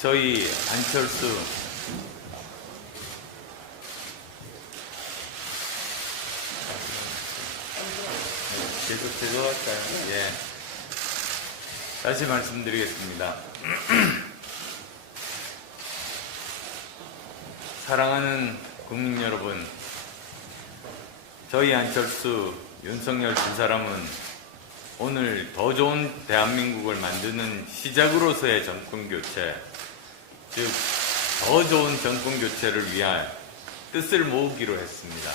저희 안철수 계속 제거할까요? 예. 다시 말씀드리겠습니다. 사랑하는 국민 여러분, 저희 안철수, 윤석열 두 사람은 오늘 더 좋은 대한민국을 만드는 시작으로서의 정권교체, 즉 더 좋은 정권교체를 위한 뜻을 모으기로 했습니다.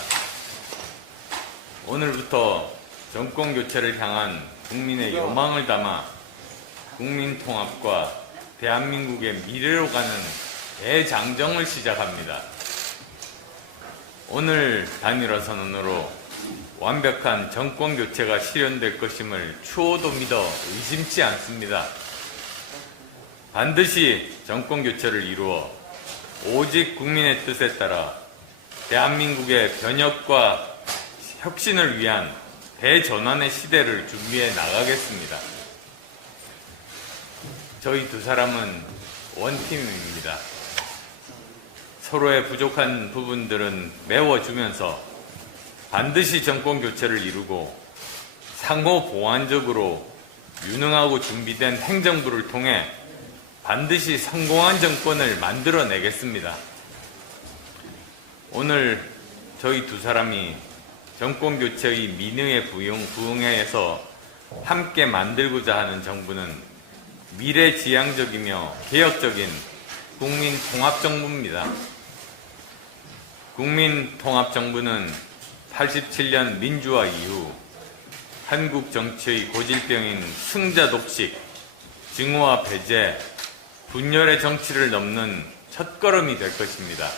오늘부터 정권교체를 향한 국민의 요망을 담아 국민통합과 대한민국의 미래로 가는 대장정을 시작합니다. 오늘 단일화 선언으로 완벽한 정권교체가 실현될 것임을 추호도 믿어 의심치 않습니다. 반드시 정권교체를 이루어 오직 국민의 뜻에 따라 대한민국의 변혁과 혁신을 위한 대전환의 시대를 준비해 나가겠습니다. 저희 두 사람은 원팀입니다. 서로의 부족한 부분들은 메워주면서 반드시 정권교체를 이루고 상호 보완적으로 유능하고 준비된 행정부를 통해 반드시 성공한 정권을 만들어내겠습니다. 오늘 저희 두 사람이 정권교체의 민의에 부응해서 함께 만들고자 하는 정부는 미래지향적이며 개혁적인 국민통합정부입니다. 국민통합정부는 87년 민주화 이후 한국 정치의 고질병인 승자 독식, 증오와 배제, 분열의 정치를 넘는 첫걸음이 될 것입니다.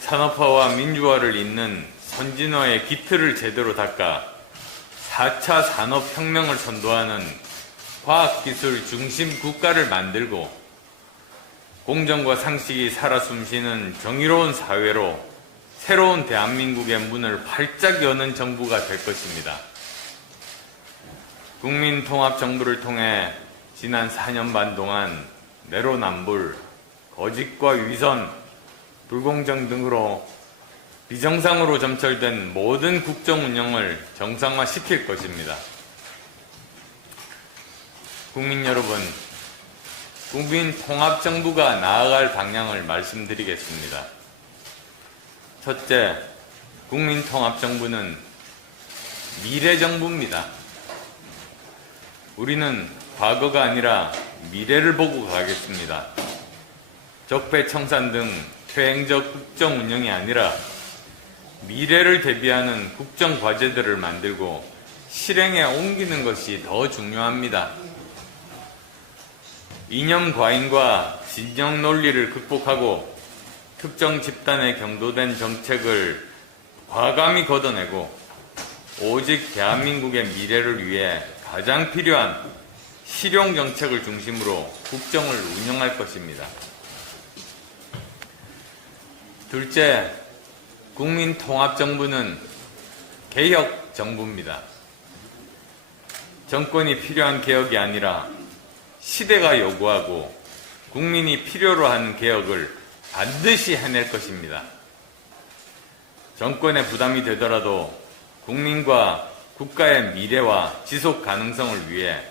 산업화와 민주화를 잇는 선진화의 기틀을 제대로 닦아 4차 산업혁명을 선도하는 과학기술 중심 국가를 만들고 공정과 상식이 살아 숨쉬는 정의로운 사회로 새로운 대한민국의 문을 활짝 여는 정부가 될 것입니다. 국민통합정부를 통해 지난 4년 반 동안 내로남불, 거짓과 위선, 불공정 등으로 비정상으로 점철된 모든 국정 운영을 정상화시킬 것입니다. 국민 여러분, 국민통합정부가 나아갈 방향을 말씀드리겠습니다. 첫째, 국민통합정부는 미래정부입니다. 우리는 과거가 아니라 미래를 보고 가겠습니다. 적폐청산 등 퇴행적 국정 운영이 아니라 미래를 대비하는 국정 과제들을 만들고 실행에 옮기는 것이 더 중요합니다. 이념 과잉과 진영 논리를 극복하고 특정 집단에 경도된 정책을 과감히 걷어내고 오직 대한민국의 미래를 위해 가장 필요한 실용 정책을 중심으로 국정을 운영할 것입니다. 둘째, 국민통합정부는 개혁정부입니다. 정권이 필요한 개혁이 아니라 시대가 요구하고 국민이 필요로 하는 개혁을 반드시 해낼 것입니다. 정권의 부담이 되더라도 국민과 국가의 미래와 지속 가능성을 위해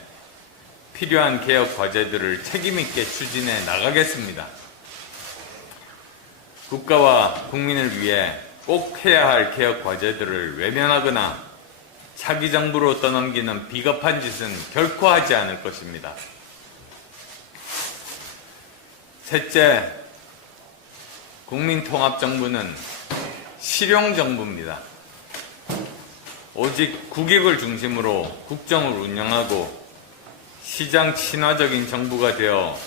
필요한 개혁 과제들을 책임있게 추진해 나가겠습니다. 국가와 국민을 위해 꼭 해야 할 개혁 과제들을 외면하거나 차기 정부로 떠넘기는 비겁한 짓은 결코 하지 않을 것입니다. 셋째, 국민통합정부는 실용정부입니다. 오직 국익을 중심으로 국정을 운영하고 시장 친화적인 정부가 되어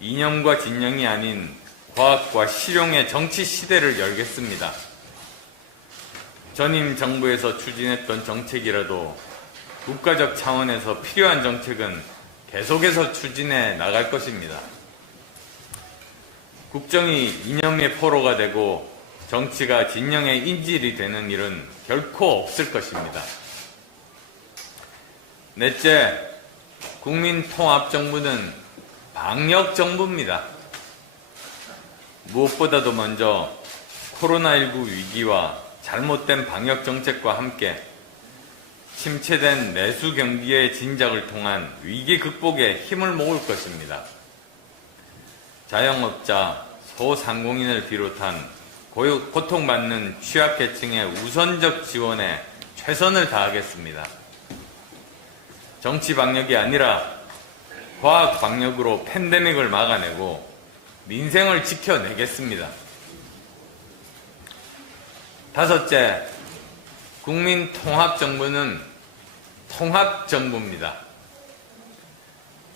이념과 진영이 아닌 과학과 실용의 정치 시대를 열겠습니다. 전임 정부에서 추진했던 정책이라도 국가적 차원에서 필요한 정책은 계속해서 추진해 나갈 것입니다. 국정이 이념의 포로가 되고 정치가 진영의 인질이 되는 일은 결코 없을 것입니다. 넷째, 국민통합정부는 방역 정부입니다. 무엇보다도 먼저 코로나19 위기와 잘못된 방역 정책과 함께 침체된 내수 경기의 진작을 통한 위기 극복에 힘을 모을 것입니다. 자영업자, 소상공인을 비롯한 고통받는 취약계층의 우선적 지원에 최선을 다하겠습니다. 정치 방역이 아니라 과학 방역으로 팬데믹을 막아내고 민생을 지켜내겠습니다. 다섯째, 국민통합정부는 통합정부입니다.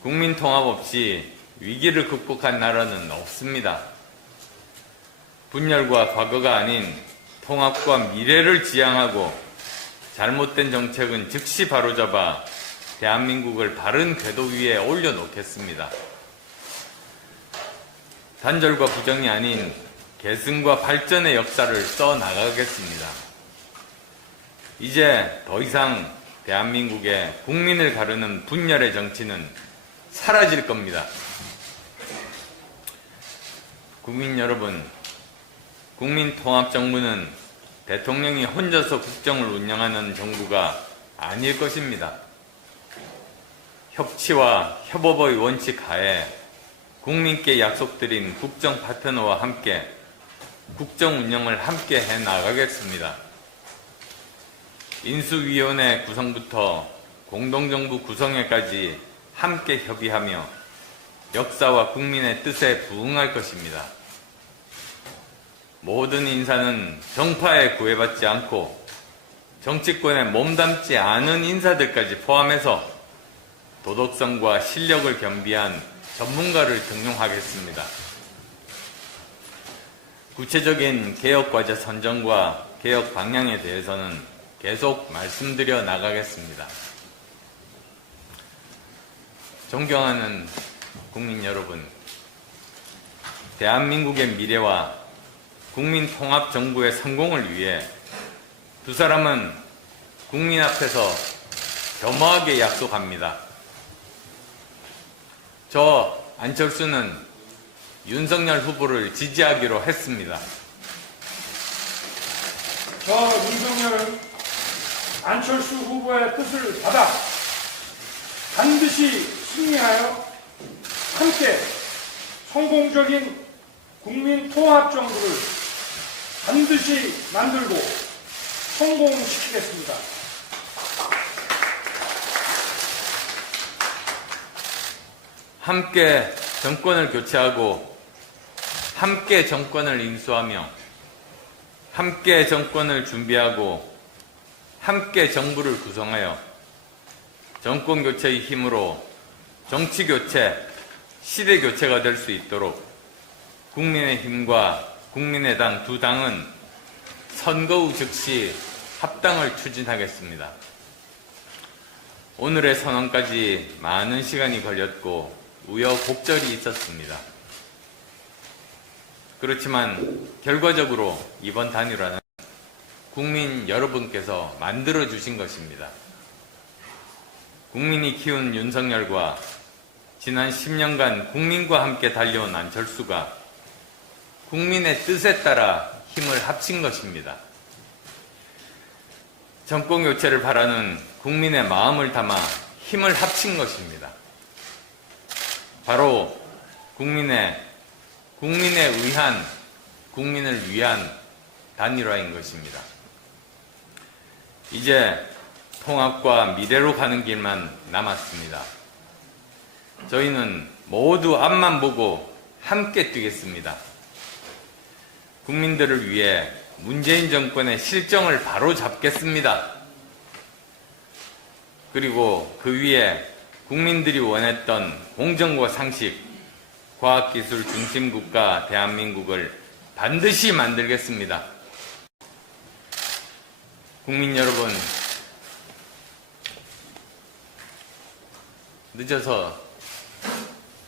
국민통합 없이 위기를 극복한 나라는 없습니다. 분열과 과거가 아닌 통합과 미래를 지향하고 잘못된 정책은 즉시 바로잡아 대한민국을 바른 궤도 위에 올려놓겠습니다. 단절과 부정이 아닌 계승과 발전의 역사를 써나가겠습니다. 이제 더 이상 대한민국의 국민을 가르는 분열의 정치는 사라질 겁니다. 국민 여러분, 국민통합정부는 대통령이 혼자서 국정을 운영하는 정부가 아닐 것입니다. 협치와 협업의 원칙 하에 국민께 약속드린 국정 파트너와 함께 국정 운영을 함께 해 나가겠습니다. 인수위원회 구성부터 공동정부 구성회까지 함께 협의하며 역사와 국민의 뜻에 부응할 것입니다. 모든 인사는 정파에 구애받지 않고 정치권에 몸담지 않은 인사들까지 포함해서 도덕성과 실력을 겸비한 전문가를 등용하겠습니다. 구체적인 개혁과제 선정과 개혁 방향에 대해서는 계속 말씀드려 나가겠습니다. 존경하는 국민 여러분, 대한민국의 미래와 국민통합정부의 성공을 위해 두 사람은 국민 앞에서 겸허하게 약속합니다. 저 안철수는 윤석열 후보를 지지하기로 했습니다. 저 윤석열은 안철수 후보의 뜻을 받아 반드시 승리하여 함께 성공적인 국민통합정부를 반드시 만들고 성공시키겠습니다. 함께 정권을 교체하고 함께 정권을 인수하며 함께 정권을 준비하고 함께 정부를 구성하여 정권교체의 힘으로 정치교체, 시대교체가 될 수 있도록 국민의힘과 국민의당 두 당은 선거 후 즉시 합당을 추진하겠습니다. 오늘의 선언까지 많은 시간이 걸렸고 우여곡절이 있었습니다. 그렇지만 결과적으로 이번 단일화는 국민 여러분께서 만들어주신 것입니다. 국민이 키운 윤석열과 지난 10년간 국민과 함께 달려온 안철수가 국민의 뜻에 따라 힘을 합친 것입니다. 정권교체를 바라는 국민의 마음을 담아 힘을 합친 것입니다. 바로 국민을 위한 단일화인 것입니다. 이제 통합과 미래로 가는 길만 남았습니다. 저희는 모두 앞만 보고 함께 뛰겠습니다. 국민들을 위해 문재인 정권의 실정을 바로 잡겠습니다. 그리고 그 위에 국민들이 원했던 공정과 상식, 과학기술 중심 국가 대한민국을 반드시 만들겠습니다. 국민 여러분, 늦어서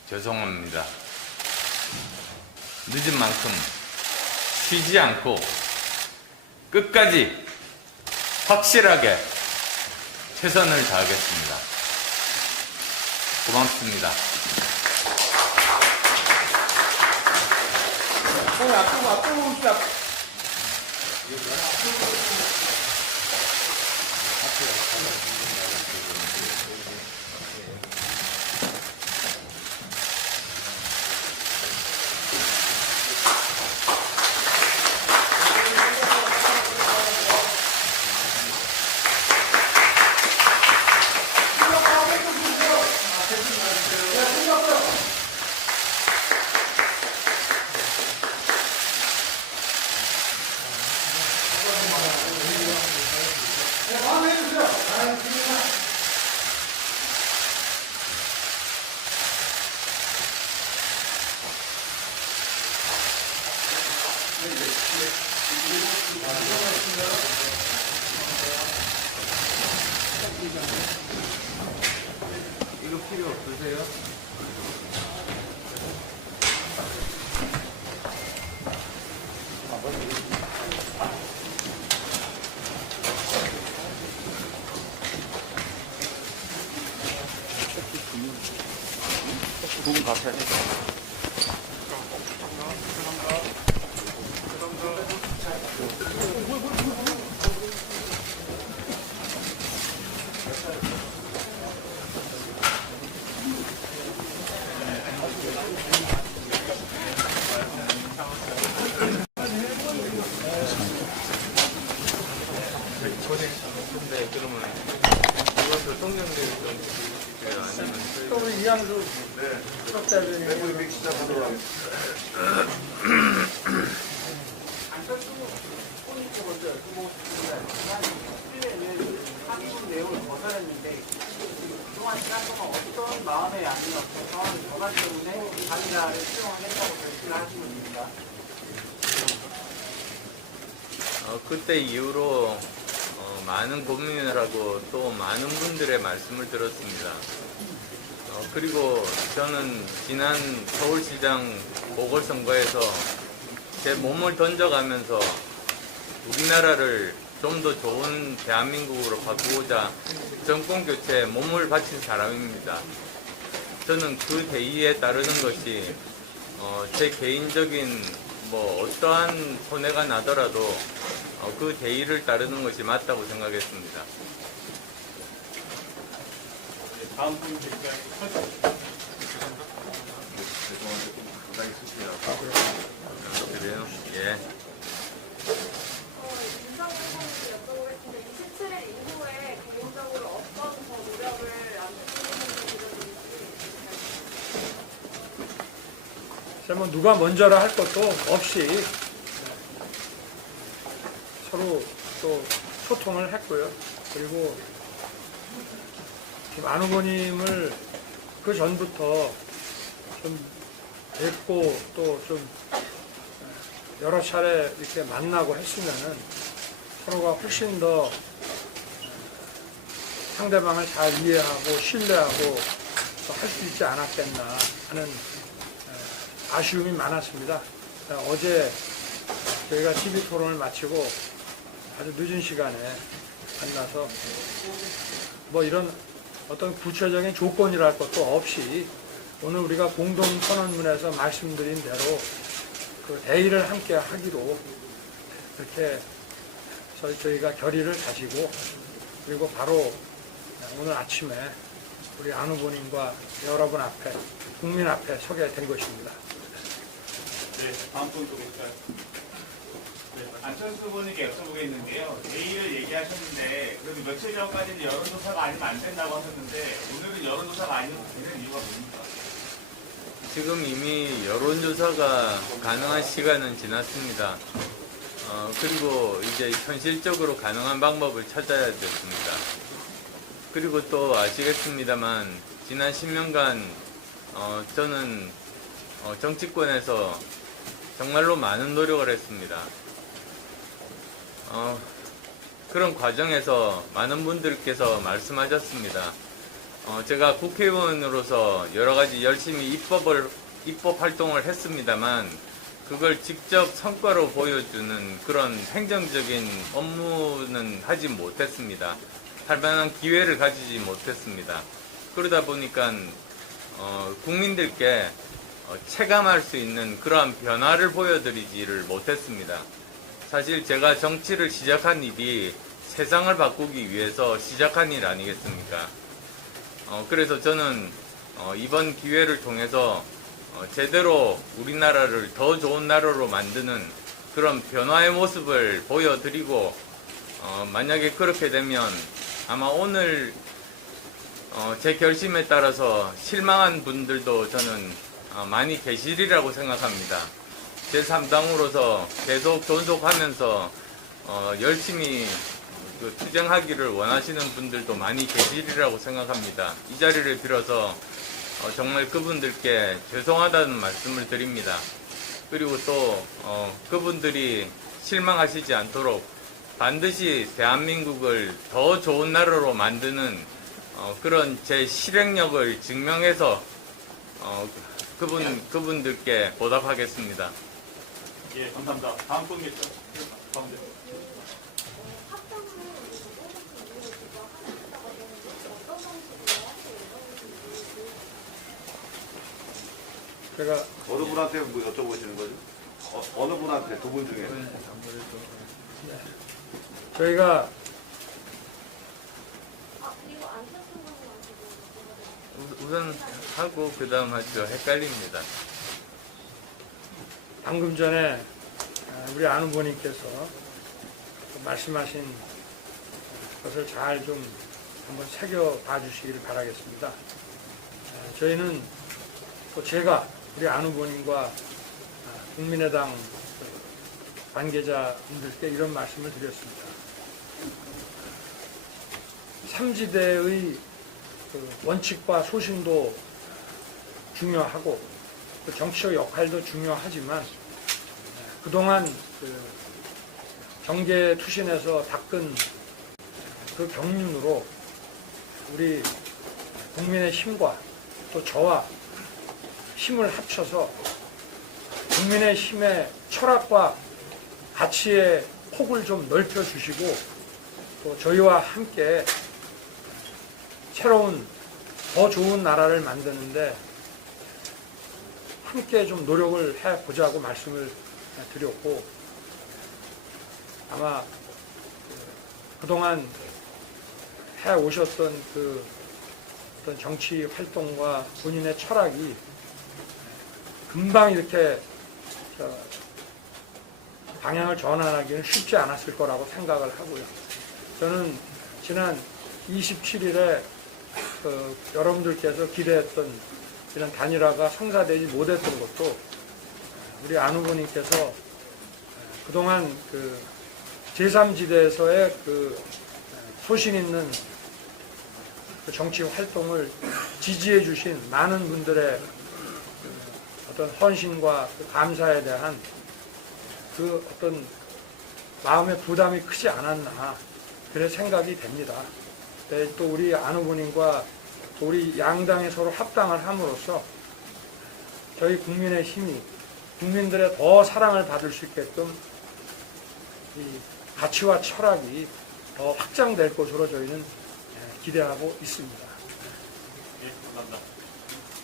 죄송합니다. 늦은 만큼 쉬지 않고 끝까지 확실하게 최선을 다하겠습니다. 고맙습니다. 손을 앞으로 봅시다. 이거 필요 없으세요? 부분 갚아야 돼. 근데 그러면 이것을 통장대로 좀 주세요. 아니면 또 우리 이양수 수석자들이 합의문 내용을 벗어냈는데 그동안 시간 동안 어떤 마음의 양이었어서 저간 때문에 강의자를 수용하겠다고 결심을 하신 겁니다. 그때 이후로 많은 고민을 하고 또 많은 분들의 말씀을 들었습니다. 그리고 저는 지난 서울시장 보궐선거에서 제 몸을 던져가면서 우리나라를 좀 더 좋은 대한민국으로 바꾸고자 정권 교체에 몸을 바친 사람입니다. 저는 그 대의에 따르는 것이 제 개인적인 어떠한 손해가 나더라도 그 대의를 따르는 것이 맞다고 생각했습니다. 다음 분 드릴까요? 그래요? 예. 윤석열 선수 여쭤보겠습니다. 27일 이후에 개인적으로 어떤 더 노력을 안 하시는지 뭐 누가 먼저라 할 것도 없이 서로 또 소통을 했고요. 그리고 김 안 후보님을 그 전부터 좀 뵙고 또 좀 여러 차례 이렇게 만나고 했으면은 서로가 훨씬 더 상대방을 잘 이해하고 신뢰하고 할 수 있지 않았겠나 하는 아쉬움이 많았습니다. 어제 저희가 TV 토론을 마치고 아주 늦은 시간에 만나서 이런 어떤 구체적인 조건이랄 것도 없이 오늘 우리가 공동 선언문에서 말씀드린 대로 그 대의를 함께 하기로 이렇게 저희가 결의를 다지고 그리고 바로 오늘 아침에 우리 안 후보님과 여러분 앞에 국민 앞에 서게 된 것입니다. 네, 다음 분 보겠습니다. 네, 안철수 후보님께 여쭤보겠는데요. 내일을 얘기하셨는데 그래도 며칠 전까지는 여론조사가 아니면 안 된다고 하셨는데 오늘은 여론조사가 아니면 되는 이유가 뭡니까? 지금 이미 여론조사가 가능한 시간은 지났습니다. 그리고 이제 현실적으로 가능한 방법을 찾아야 됐습니다. 그리고 또 아시겠습니다만 지난 10년간 저는 정치권에서 정말로 많은 노력을 했습니다. 그런 과정에서 많은 분들께서 말씀하셨습니다. 제가 국회의원으로서 여러 가지 열심히 입법 활동을 했습니다만 그걸 직접 성과로 보여주는 그런 행정적인 업무는 하지 못했습니다. 할 만한 기회를 가지지 못했습니다. 그러다 보니까 국민들께 체감할 수 있는 그러한 변화를 보여드리지를 못했습니다. 사실 제가 정치를 시작한 일이 세상을 바꾸기 위해서 시작한 일 아니겠습니까? 그래서 저는 이번 기회를 통해서 제대로 우리나라를 더 좋은 나라로 만드는 그런 변화의 모습을 보여드리고 만약에 그렇게 되면 아마 오늘 제 결심에 따라서 실망한 분들도 저는 많이 계시리라고 생각합니다. 제3당으로서 계속 존속하면서 열심히 투쟁하기를 원하시는 분들도 많이 계시리라고 생각합니다. 이 자리를 빌어서 정말 그분들께 죄송하다는 말씀을 드립니다. 그리고 또 그분들이 실망하시지 않도록 반드시 대한민국을 더 좋은 나라로 만드는 그런 제 실행력을 증명해서 그분들께 보답하겠습니다. 예, 감사합니다. 다음 분겠죠? 가운데. 합당을 하시다가 어떤 방식으로 하시는지. 제가 어느 분한테 뭐 여쭤보시는 거죠? 어느 분한테 두 분 중에? 저희가 그리고 안철수 의원님한테도 우선 하고 그 다음 하죠. 헷갈립니다. 방금 전에 우리 안 후보님께서 말씀하신 것을 잘 좀 한번 새겨봐 주시기를 바라겠습니다. 저희는 또 제가 우리 안 후보님과 국민의당 관계자분들께 이런 말씀을 드렸습니다. 삼지대의 원칙과 소신도 중요하고 그 정치적 역할도 중요하지만 그동안 정계에 투신해서 닦은 그 경륜으로 우리 국민의 힘과 또 저와 힘을 합쳐서 국민의 힘의 철학과 가치의 폭을 좀 넓혀 주시고 또 저희와 함께 새로운 더 좋은 나라를 만드는데 함께 좀 노력을 해보자고 말씀을 드렸고 아마 그동안 해오셨던 그 어떤 정치 활동과 본인의 철학이 금방 이렇게 방향을 전환하기는 쉽지 않았을 거라고 생각을 하고요. 저는 지난 27일에 여러분들께서 기대했던 이런 단일화가 성사되지 못했던 것도 우리 안 후보님께서 그동안 그 제3지대에서의 그 소신 있는 그 정치 활동을 지지해 주신 많은 분들의 어떤 헌신과 그 감사에 대한 그 어떤 마음의 부담이 크지 않았나 그런 생각이 됩니다. 또 우리 안 후보님과 또 우리 양당이 서로 합당을 함으로써 저희 국민의 힘이 국민들의 더 사랑을 받을 수 있게끔 이 가치와 철학이 더 확장될 것으로 저희는 기대하고 있습니다. 예, 감사합니다.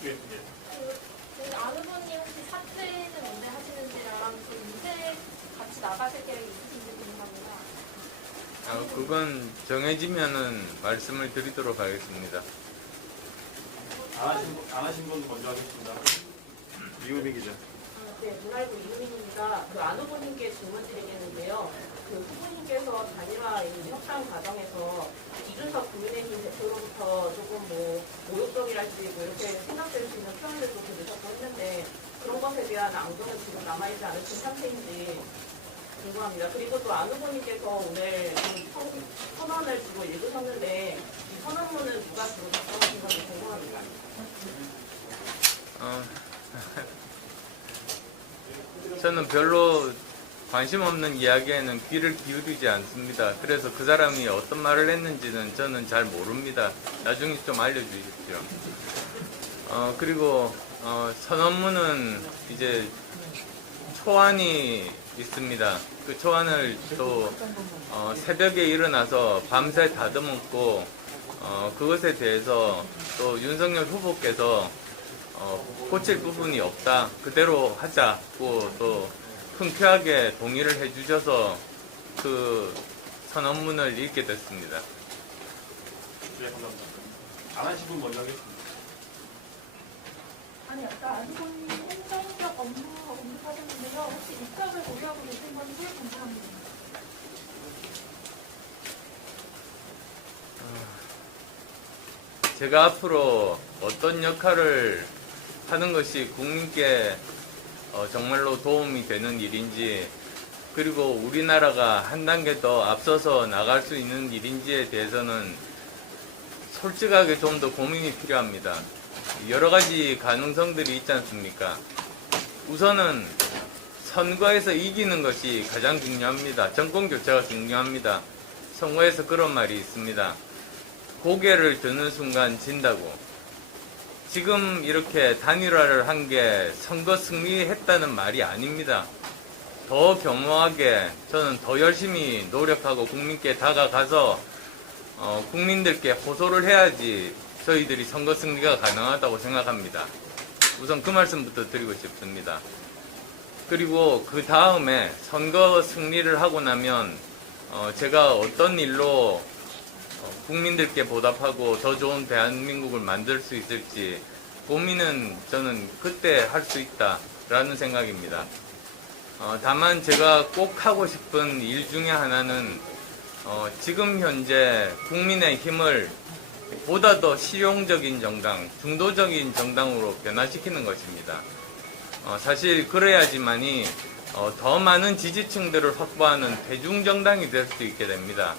예, 예. 안 후보님 혹시 사퇴는 언제 하시는지랑 그 인쇄 같이 나가실 계획이 있으신지 궁금합니다. 그건 정해지면은 말씀을 드리도록 하겠습니다. 안 하신 분 먼저 하겠습니다. 이우미 기자. 네, 문화일보 이유민입니다. 안 후보님께 질문 드리겠는데요. 후보님께서 단일화 협상 과정에서 이준석 국민의힘 대표로부터 조금 모욕적이랄지 이렇게 생각될 수 있는 표현을 또 들으셨고 했는데 그런 것에 대한 앙금은 지금 남아있지 않으신 상태인지 궁금합니다. 그리고 또 안 후보님께서 오늘 선언을 주고 읽으셨는데 이 선언문은 누가 주로 작성하신 건지 궁금합니다. 저는 별로 관심 없는 이야기에는 귀를 기울이지 않습니다. 그래서 그 사람이 어떤 말을 했는지는 저는 잘 모릅니다. 나중에 좀 알려주십시오. 그리고 선언문은 이제 초안이 있습니다. 그 초안을 또 새벽에 일어나서 밤새 다듬었고 그것에 대해서 또 윤석열 후보께서 고칠 부분이 없다. 그대로 하자고 또 흔쾌하게 동의를 해주셔서 그 선언문을 읽게 됐습니다. 네, 감사합니다. 안 하신 분 먼저 하겠습니다. 아니, 아까 안수건님 행정적 업무 언급하셨는데요. 혹시 입각을 고려하고 계신 건지 궁금합니다. 제가 앞으로 어떤 역할을 하는 것이 국민께 정말로 도움이 되는 일인지, 그리고 우리나라가 한 단계 더 앞서서 나갈 수 있는 일인지에 대해서는 솔직하게 좀 더 고민이 필요합니다. 여러 가지 가능성들이 있지 않습니까? 우선은 선거에서 이기는 것이 가장 중요합니다. 정권 교체가 중요합니다. 선거에서 그런 말이 있습니다. 고개를 드는 순간 진다고. 지금 이렇게 단일화를 한 게 선거 승리했다는 말이 아닙니다. 더 겸허하게 저는 더 열심히 노력하고 국민께 다가가서 국민들께 호소를 해야지 저희들이 선거 승리가 가능하다고 생각합니다. 우선 그 말씀부터 드리고 싶습니다. 그리고 그 다음에 선거 승리를 하고 나면 제가 어떤 일로 국민들께 보답하고 더 좋은 대한민국을 만들 수 있을지 고민은 저는 그때 할 수 있다라는 생각입니다. 다만 제가 꼭 하고 싶은 일 중에 하나는 지금 현재 국민의힘을 보다 더 실용적인 정당, 중도적인 정당으로 변화시키는 것입니다. 사실 그래야지만이 더 많은 지지층들을 확보하는 대중정당이 될 수 있게 됩니다.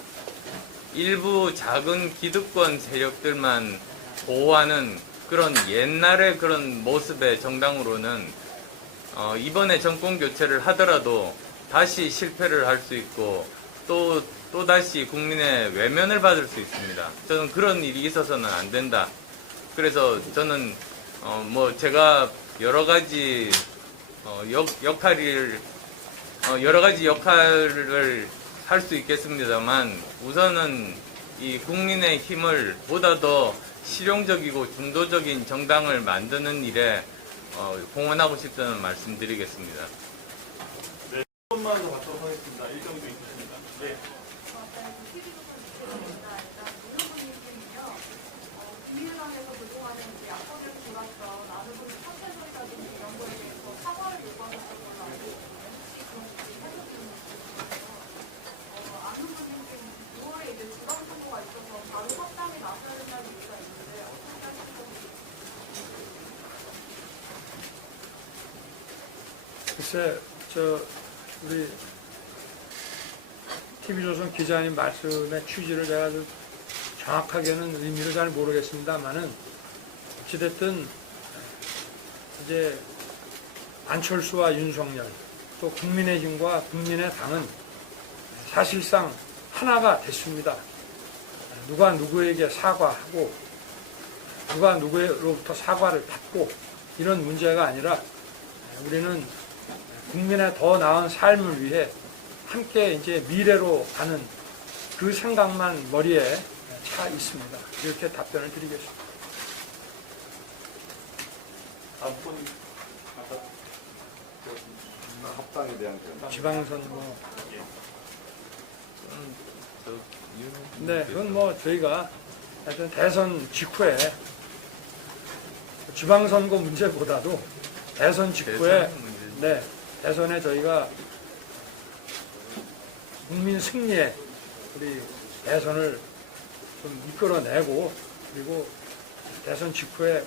일부 작은 기득권 세력들만 보호하는 그런 옛날의 그런 모습의 정당으로는 이번에 정권 교체를 하더라도 다시 실패를 할 수 있고 또 다시 국민의 외면을 받을 수 있습니다. 저는 그런 일이 있어서는 안 된다. 그래서 저는 제가 여러 가지 역할을 할 수 있겠습니다만 우선은 이 국민의 힘을 보다 더 실용적이고 중도적인 정당을 만드는 일에 공헌하고 싶다는 말씀드리겠습니다. 네, 한 번만 더 받도록 하겠습니다. 일정도 있으십니다. 네. 비밀관에서 그동안에 이제 약속을 돌았던 아누분이 사퇴설이라든지 이런 거에 대해서 사과를 요구하셨던 걸로 알고 있는데 혹시 그런 일이 해줬는지 아누분님께 6월에 이제 지방선거가 있어서 바로 확당에 나서야 된다는 얘기가 있는데 어떻게 하실 건지. 글쎄, 우리 TV조선 기자님 말씀의 취지를 제가 좀 정확하게는 의미를 잘 모르겠습니다만은 어찌됐든 이제 안철수와 윤석열 또 국민의힘과 국민의당은 사실상 하나가 됐습니다. 누가 누구에게 사과하고 누가 누구로부터 사과를 받고 이런 문제가 아니라 우리는 국민의 더 나은 삶을 위해 함께 이제 미래로 가는 그 생각만 머리에 차 있습니다. 이렇게 답변을 드리겠습니다. 다음 분 아까 합당에 대한 지방선거. 네, 그건 저희가 하여튼 대선 직후에 지방선거 문제보다도 대선 직후에 네, 대선에 저희가 국민 승리에 우리 대선을 좀 이끌어내고 그리고 대선 직후에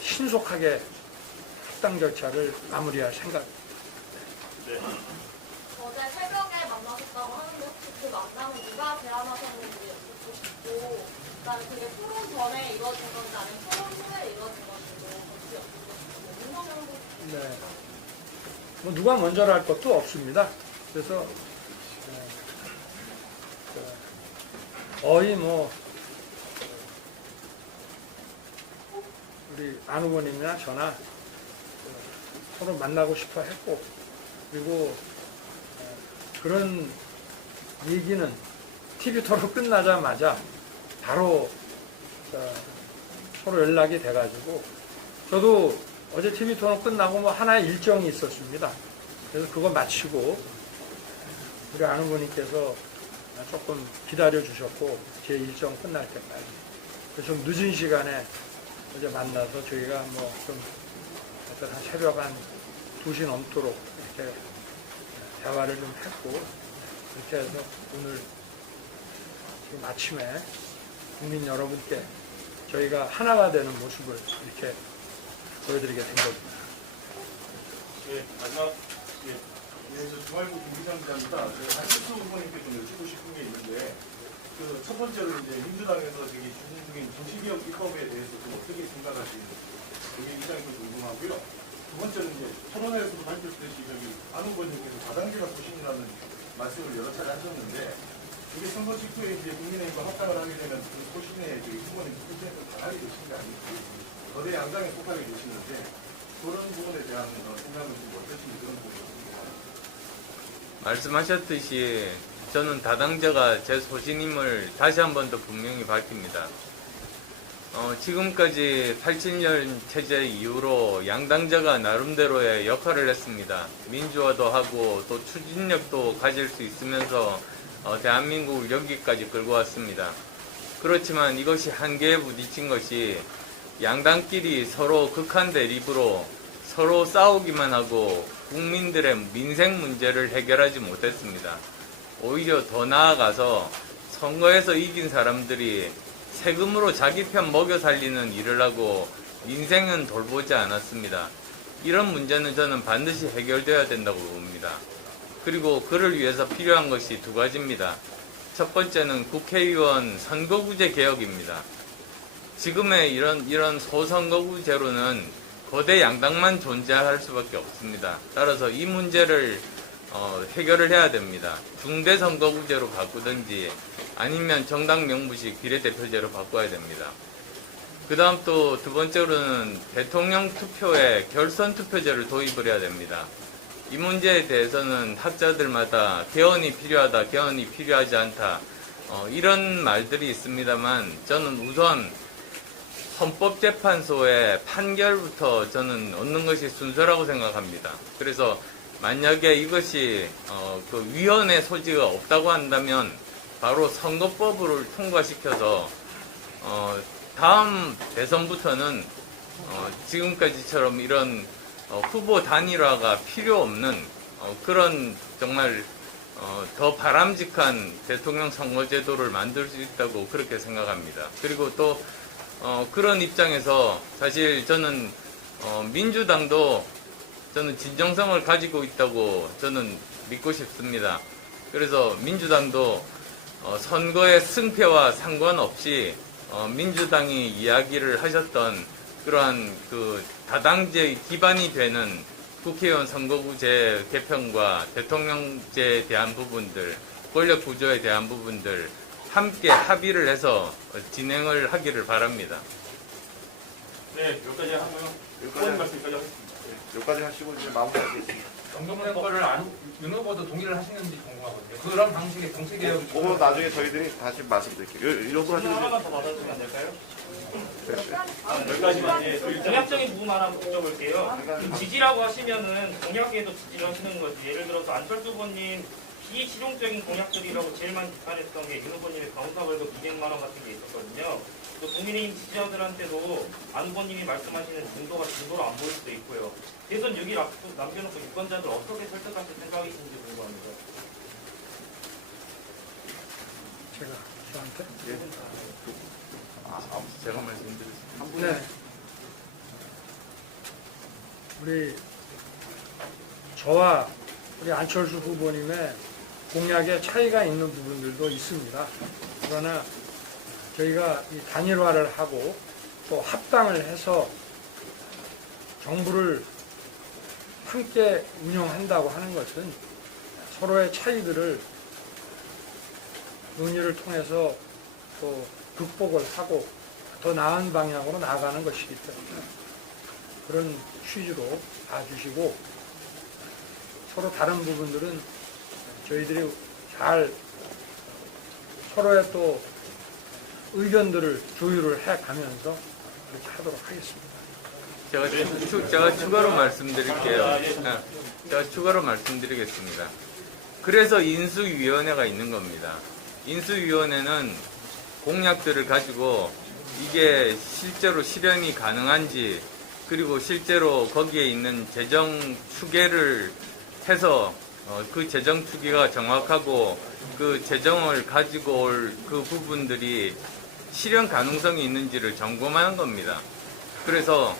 신속하게 합당 절차를 마무리할 생각입니다. 어제 새벽에 만나셨다고 하는데 혹시 그 만남은 누가 제안하셨는지 여쭙고 싶고 그다음에 그게 토론 전에 이루어진 건지 아니면 토론 후에 이루어진 건지도 같이 여쭙고 싶고 문서정도 네. 누가 먼저를 할 것도 없습니다. 그래서 거의 우리 안 후보님이나 저나 서로 만나고 싶어 했고 그리고 그런 얘기는 TV 토론 끝나자마자 바로 서로 연락이 돼가지고 저도 어제 TV 토론 끝나고 뭐 하나의 일정이 있었습니다. 그래서 그거 마치고 우리 안 후보님께서 조금 기다려 주셨고 제 일정 끝날 때까지 그래서 좀 늦은 시간에 어제 만나서 저희가 뭐 좀 한 새벽 한 2시 넘도록 이렇게 대화를 좀 했고 이렇게 해서 오늘 지금 아침에 국민 여러분께 저희가 하나가 되는 모습을 이렇게 보여드리게 된 겁니다. 네, 마지막, 예, 저 중앙일보 김기정입니다. 한철수 후보님께 좀 여쭙고 싶은 게 있는데, 그 첫 번째로 이제 민주당에서 저기 추진 중인 정치개혁 입법에 대해서 좀 어떻게 생각하시는지, 그게 이상이 좀 궁금하고요. 두 번째는 이제 토론회에서도 밝혔듯이 저기 안 후보님께서 다단계가 소신이라는 말씀을 여러 차례 하셨는데, 이게 선거 직후에 이제 국민의힘과 합당을 하게 되면 그 소신에 저희 후보님 투쟁을 당하게 되신 게 아닐지, 거대 양당에 속하게 되시는데, 그런 부분에 대한 생각은 좀 어떠신지 그런 부분이 궁금합니다. 말씀하셨듯이 저는 다당제가 제 소신임을 다시 한 번 더 분명히 밝힙니다. 지금까지 87년 체제 이후로 양당제가 나름대로의 역할을 했습니다. 민주화도 하고 또 추진력도 가질 수 있으면서 대한민국을 여기까지 끌고 왔습니다. 그렇지만 이것이 한계에 부딪힌 것이 양당끼리 서로 극한 대립으로 서로 싸우기만 하고 국민들의 민생 문제를 해결하지 못했습니다. 오히려 더 나아가서 선거에서 이긴 사람들이 세금으로 자기 편 먹여 살리는 일을 하고 민생은 돌보지 않았습니다. 이런 문제는 저는 반드시 해결돼야 된다고 봅니다. 그리고 그를 위해서 필요한 것이 두 가지입니다. 첫 번째는 국회의원 선거구제 개혁입니다. 지금의 이런 소선거구제로는 거대 양당만 존재할 수밖에 없습니다. 따라서 이 문제를 해결을 해야 됩니다. 중대선거구제로 바꾸든지 아니면 정당 명부식 비례대표제로 바꿔야 됩니다. 그 다음 또 두 번째로는 대통령 투표에 결선 투표제를 도입을 해야 됩니다. 이 문제에 대해서는 학자들마다 개헌이 필요하다, 개헌이 필요하지 않다 이런 말들이 있습니다만 저는 우선 헌법재판소의 판결부터 저는 얻는 것이 순서라고 생각합니다. 그래서 만약에 이것이 그 위헌의 소지가 없다고 한다면 바로 선거법을 통과시켜서 다음 대선부터는 지금까지처럼 이런 후보 단일화가 필요 없는 그런 정말 더 바람직한 대통령 선거제도를 만들 수 있다고 그렇게 생각합니다. 그리고 또 그런 입장에서 사실 저는 민주당도 저는 진정성을 가지고 있다고 저는 믿고 싶습니다. 그래서 민주당도 선거의 승패와 상관없이 민주당이 이야기를 하셨던 그러한 그 다당제의 기반이 되는 국회의원 선거구제 개편과 대통령제에 대한 부분들, 권력 구조에 대한 부분들 함께 합의를 해서 진행을 하기를 바랍니다. 네, 여기까지 하고요. 후보님 말씀 여기까지 하겠습니다. 여기까지 하시고 이제 마무리하겠습니다. 정경래 거를 윤 후보도 동의를 하시는지 궁금하거든요. 그런 방식의 정치개혁 그거 나중에 저희들이 다시 말씀드릴게요. 이 정도 하시면 하나만 더 받아주시면 안 될까요? 돼요. 여기까지만. 예, 공약적인 부분 하나 여쭤볼게요. 지지라고 하시면은 공약에도 지지를 하시는 거지. 예를 들어서 안철수 후보님 비실용적인 공약들이라고 제일 많이 비판했던 게 윤 후보님의 가온사 월급 200만 원 같은 게 있었거든요. 또 국민의힘 지지자들한테도 안 후보님이 말씀하시는 중도가 중도로 안 보일 수도 있고요. 대선 6일 앞두고 남겨놓고 유권자들 어떻게 설득하실 생각이신지 궁금합니다. 제가 저한테 제가 말씀드렸습니다. 네. 우리 저와 우리 안철수 후보님의 공약에 차이가 있는 부분들도 있습니다. 그러나 저희가 이 단일화를 하고 또 합당을 해서 정부를 함께 운영한다고 하는 것은 서로의 차이들을 논의를 통해서 또 극복을 하고 더 나은 방향으로 나아가는 것이기 때문에 그런 취지로 봐주시고 서로 다른 부분들은 저희들이 잘 서로의 또 의견들을 조율을 해가면서 그렇게 하도록 하겠습니다. 제가 추가로 말씀드릴게요. 제가 추가로 말씀드리겠습니다. 그래서 인수위원회가 있는 겁니다. 인수위원회는 공약들을 가지고 이게 실제로 실현이 가능한지, 그리고 실제로 거기에 있는 재정 추계를 해서 그 재정 추계가 정확하고 그 재정을 가지고 올 그 부분들이 실현 가능성이 있는지를 점검하는 겁니다. 그래서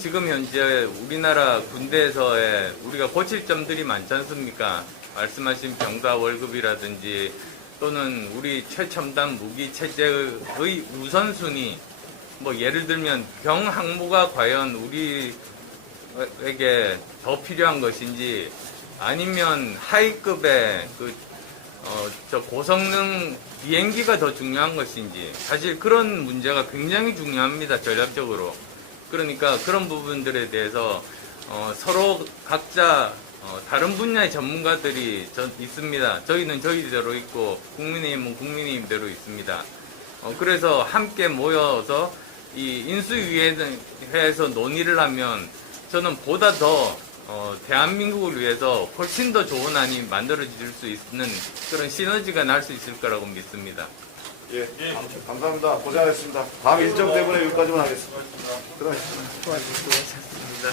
지금 현재 우리나라 군대에서의 우리가 고칠 점들이 많지 않습니까? 말씀하신 병사 월급이라든지 또는 우리 최첨단 무기 체제의 우선순위, 뭐 예를 들면 병 항모가 과연 우리에게 더 필요한 것인지, 아니면 하이급의 저 고성능 비행기가 더 중요한 것인지, 사실 그런 문제가 굉장히 중요합니다, 전략적으로. 그러니까 그런 부분들에 대해서 서로 각자 다른 분야의 전문가들이 있습니다. 저희는 저희대로 있고 국민의힘은 국민의힘대로 있습니다. 그래서 함께 모여서 이 인수위원회에서 논의를 하면 저는 보다 더 대한민국을 위해서 훨씬 더 좋은 안이 만들어질 수 있는 그런 시너지가 날 수 있을 거라고 믿습니다. 예, 감사합니다. 고생하셨습니다. 다음 일정 때문에 여기까지만 하겠습니다. 수고하셨습니다.